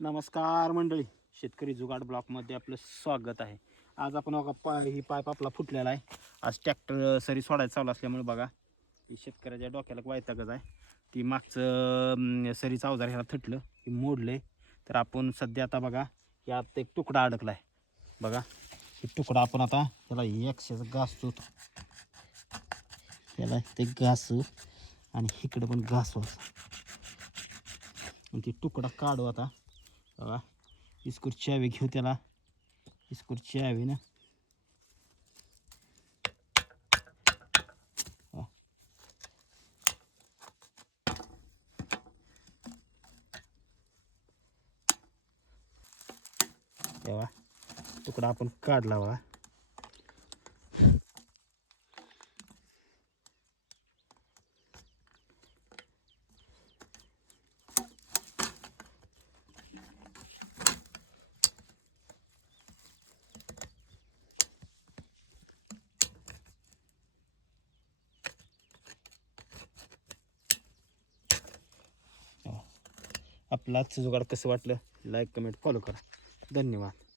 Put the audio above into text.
नमस्कार मंडळी, शेतकरी जुगाड ब्लॉकमध्ये आपलं स्वागत आहे. आज आपण बघा ही पाईप आपला फुटलेला आहे. आज ट्रॅक्टर सरी सोडायचं चालू असल्यामुळे बघा ही शेतकऱ्याच्या डोक्याला वैतागच आहे. ती मागचं सरीचं अवजार ह्याला थटलं, ही मोडले. तर आपण सध्या आता बघा यात एक तुकडा अडकला आहे. बघा ही तुकडा आपण आता त्याला एकशेच घासतो, त्याला ते घासू आणि इकडे पण घासू आणि ती तुकडा काढू आता. बघा इस्कूर चावी घेऊ त्याला, इस्कूर चावी ना तेव्हा तुकडा आपण काढला. बघा आपलं आजचं जुगाड कसं वाटलं, लाईक कमेंट फॉलो करा. धन्यवाद.